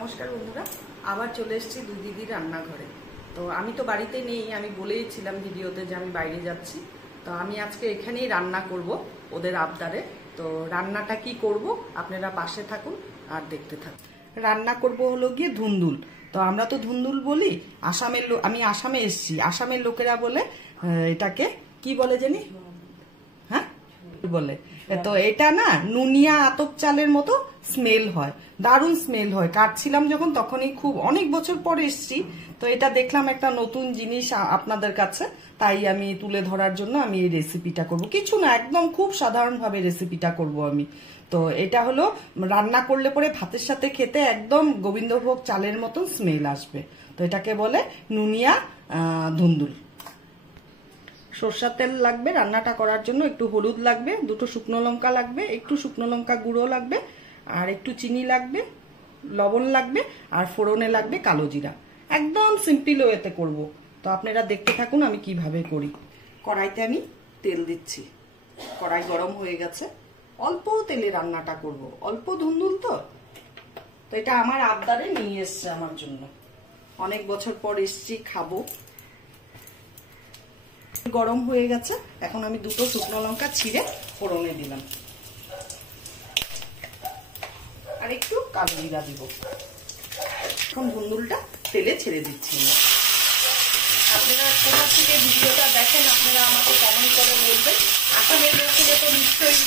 নমস্কার বন্ধুরা, আবার চলে এসেছি দুই দিদির রান্নাঘরে। তো আমি তো বাড়িতে নেই, আমি বলেইছিলাম ভিডিওতে যে আমি বাইরে যাচ্ছি। তো আমি আজকে এখানেই রান্না করব ওদের আবদারে। তো রান্নাটা কি করব আপনারা পাশে থাকুন আর দেখতে থাকুন। রান্না করব হলো গিয়ে ধুন্দুল। তো আমরা তো ধুন্দুল বলি, আসামের আমি আসামে এসেছি, আসামের লোকেরা বলে এটাকে কি বলে জানি, হ্যাঁ বলে। তো এটা না নুনিয়া আতপ চালের মতো স্মেল হয়, দারুণ স্মেল হয়। কাটছিলাম যখন তখনই, খুব অনেক বছর পরে এসছি, তো এটা দেখলাম একটা নতুন জিনিস আপনাদের কাছে, তাই আমি তুলে ধরার জন্য আমি এই রেসিপিটা করব। কিছু না, একদম খুব সাধারণভাবে রেসিপিটা করব আমি। তো এটা হলো রান্না করলে পরে ভাতের সাথে খেতে একদম গোবিন্দভোগ চালের মতন স্মেল আসবে। তো এটাকে বলে নুনিয়া ধুন্দুল। সরষের তেল লাগবে রান্নাটা করার জন্য, একটু হলুদ লাগবে, দুটো শুকনো লঙ্কা লাগবে, একটু শুকনো লঙ্কা গুঁড়ো লাগবে, আর একটু চিনি লাগবে, লবণ লাগবে, আর ফোড়নে লাগবে কালো জিরা। একদম সিম্পল ওয়েতে করব। তো আপনারা দেখতে থাকুন আমি কিভাবে করি। কড়াইতে আমি তেল দিচ্ছি, কড়াই গরম হয়ে গেছে। অল্প তেলে রান্নাটা করব, অল্প ধুন্দুল তো এটা আমার আবদারে নিয়ে এসছে আমার জন্য, অনেক বছর পর এসছি, খাবো। গরম হয়ে গেছে, এখন আমি দুটো শুকনো লঙ্কা ছিঁড়ে ফোড়নে দিলাম, আর একটু কালো জিরা দিব। এখন ধুন্দুলটা তেলে ছেড়ে দিচ্ছি। আপনারা কোথা থেকে ভিডিওটা দেখেন আপনারা আমাকে কমেন্ট করে বলবেন। আসামের লোকেরা তো নিশ্চয়ই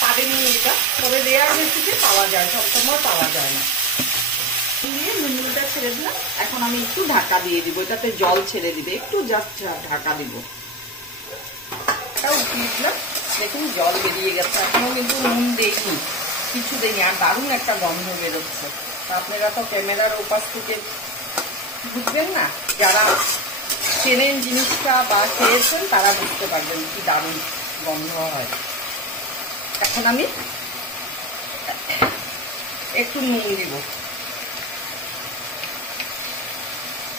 পাবেনি এটা, তবে রেয়ার রেসিপি পাওয়া যায়, সবসময় পাওয়া যায় না। দিয়ে ধুন্দুলটা ছেড়ে দিলাম, এখন আমি একটু ঢাকা দিয়ে দিব, এটাতে জল ছেড়ে দিবে, একটু জাস্ট ঢাকা দিব। উঠিয়ে দিলাম, দেখুন জল বেরিয়ে গেছে, এখনো কিন্তু নুন দেইনি, কিছু দেয়নি, আর দারুণ একটা গন্ধ বেরোচ্ছে। আপনারা তো ক্যামেরার ওপাশ থেকে বুঝবেন না, যারা চেনেন জিনিসটা বা খেয়েছেন তারা বুঝতে পারবেন কি দারুণ গন্ধ হয়। এখন আমি একটু নুন দিব,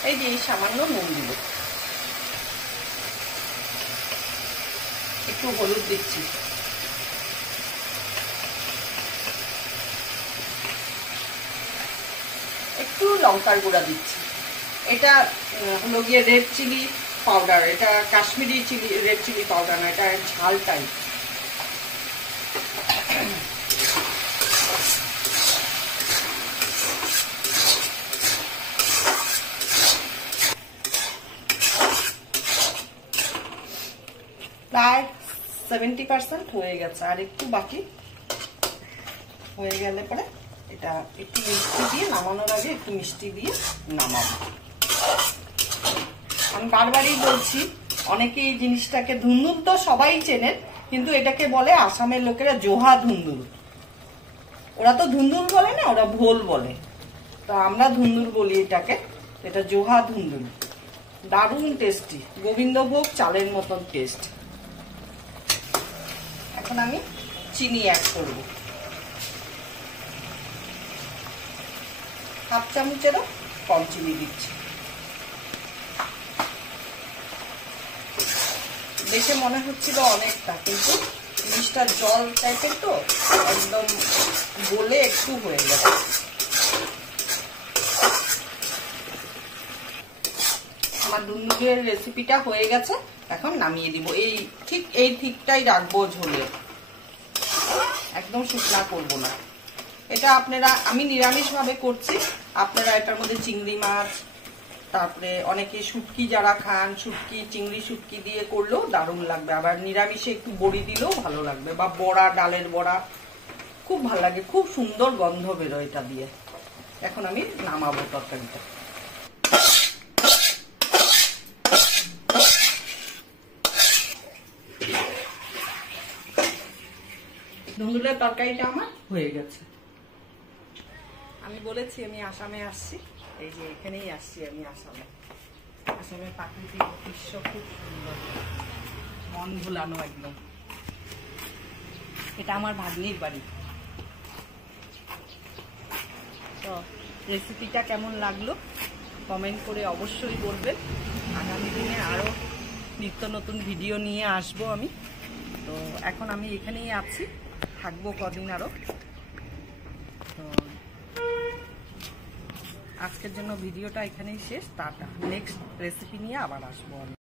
এই যে সামান্য নুন দিব, একটু হলুদ দিচ্ছি, একটু লঙ্কার গুঁড়া দিচ্ছি। এটা হলো গিয়ে রেড চিলি পাউডার, এটা Kashmiri chilli, red chilli powder না, এটা ঝালটাই। প্রায় 70% হয়ে গেছে, আর একটু বাকি হয়ে গেলে পরে এটা একটু মিষ্টি দিয়ে নামানোর আগে একটু মিষ্টি দিয়ে নামাবো। আমি বারবারই বলছি, অনেকে এই জিনিসটাকে, ধুন্দুল তো সবাই চেনেন, কিন্তু এটাকে বলে আসামের লোকেরা জোহা ধুন্দুল। ওরা তো ধুন্দুল বলে না, ওরা ভোল বলে, তো আমরা ধুন্দুল বলি এটাকে। এটা জোহা ধুন্দুল, দারুণ টেস্টি, গোবিন্দভোগ চালের মতন টেস্ট। এখন আমি চিনি অ্যাড করব, হাফ চামচেরও কম চিনি দিচ্ছি। দেখে মনে হচ্ছিল অনেকটা, কিন্তু জিনিসটা জল টাইপের তো একদম গলে একটু হয়ে গেছে। আমার ধুন্দুলের রেসিপিটা হয়ে গেছে, এখন নামিয়ে দিব। এই ঠিকটাই রাখবো ঝোলে, একদম শুকনা করব না। এটা আপনারা, আমি নিরামিষ ভাবে করছি, আপনারা এটার মধ্যে চিংড়ি মাছ, তারপরে অনেকে শুটকি যারা খান, শুটকি, চিংড়ি শুটকি দিয়ে করলেও দারুণ লাগবে। আবার নিরামিষে একটু বড়ি দিলেও ভালো লাগবে, বা বড়া, ডালের বড়া, খুব ভালো লাগে, খুব সুন্দর গন্ধ বেরোয় এটা দিয়ে। এখন আমি নামাবো তরকারিটা। ধুন্দুলের তরকারিটা আমার হয়ে গেছে। আমি বলেছি আমি আসামে আসছি, এই যে এখানেই আসছি আমি আসামে। আসামের প্রাকৃতিক দৃশ্য খুব সুন্দর, মন ভুলানো একদম। এটা আমার ভাগ্নির বাড়ি। তো রেসিপিটা কেমন লাগলো কমেন্ট করে অবশ্যই বলবেন। আগামী দিনে আরও নিত্য নতুন ভিডিও নিয়ে আসবো আমি। তো এখন আমি এখানেই আছি, থাকবো কদিন আরো। তো আজকের জন্য ভিডিওটা এখানেই শেষ। টাটা, নেক্সট রেসিপি নিয়ে আবার আসবো আমি।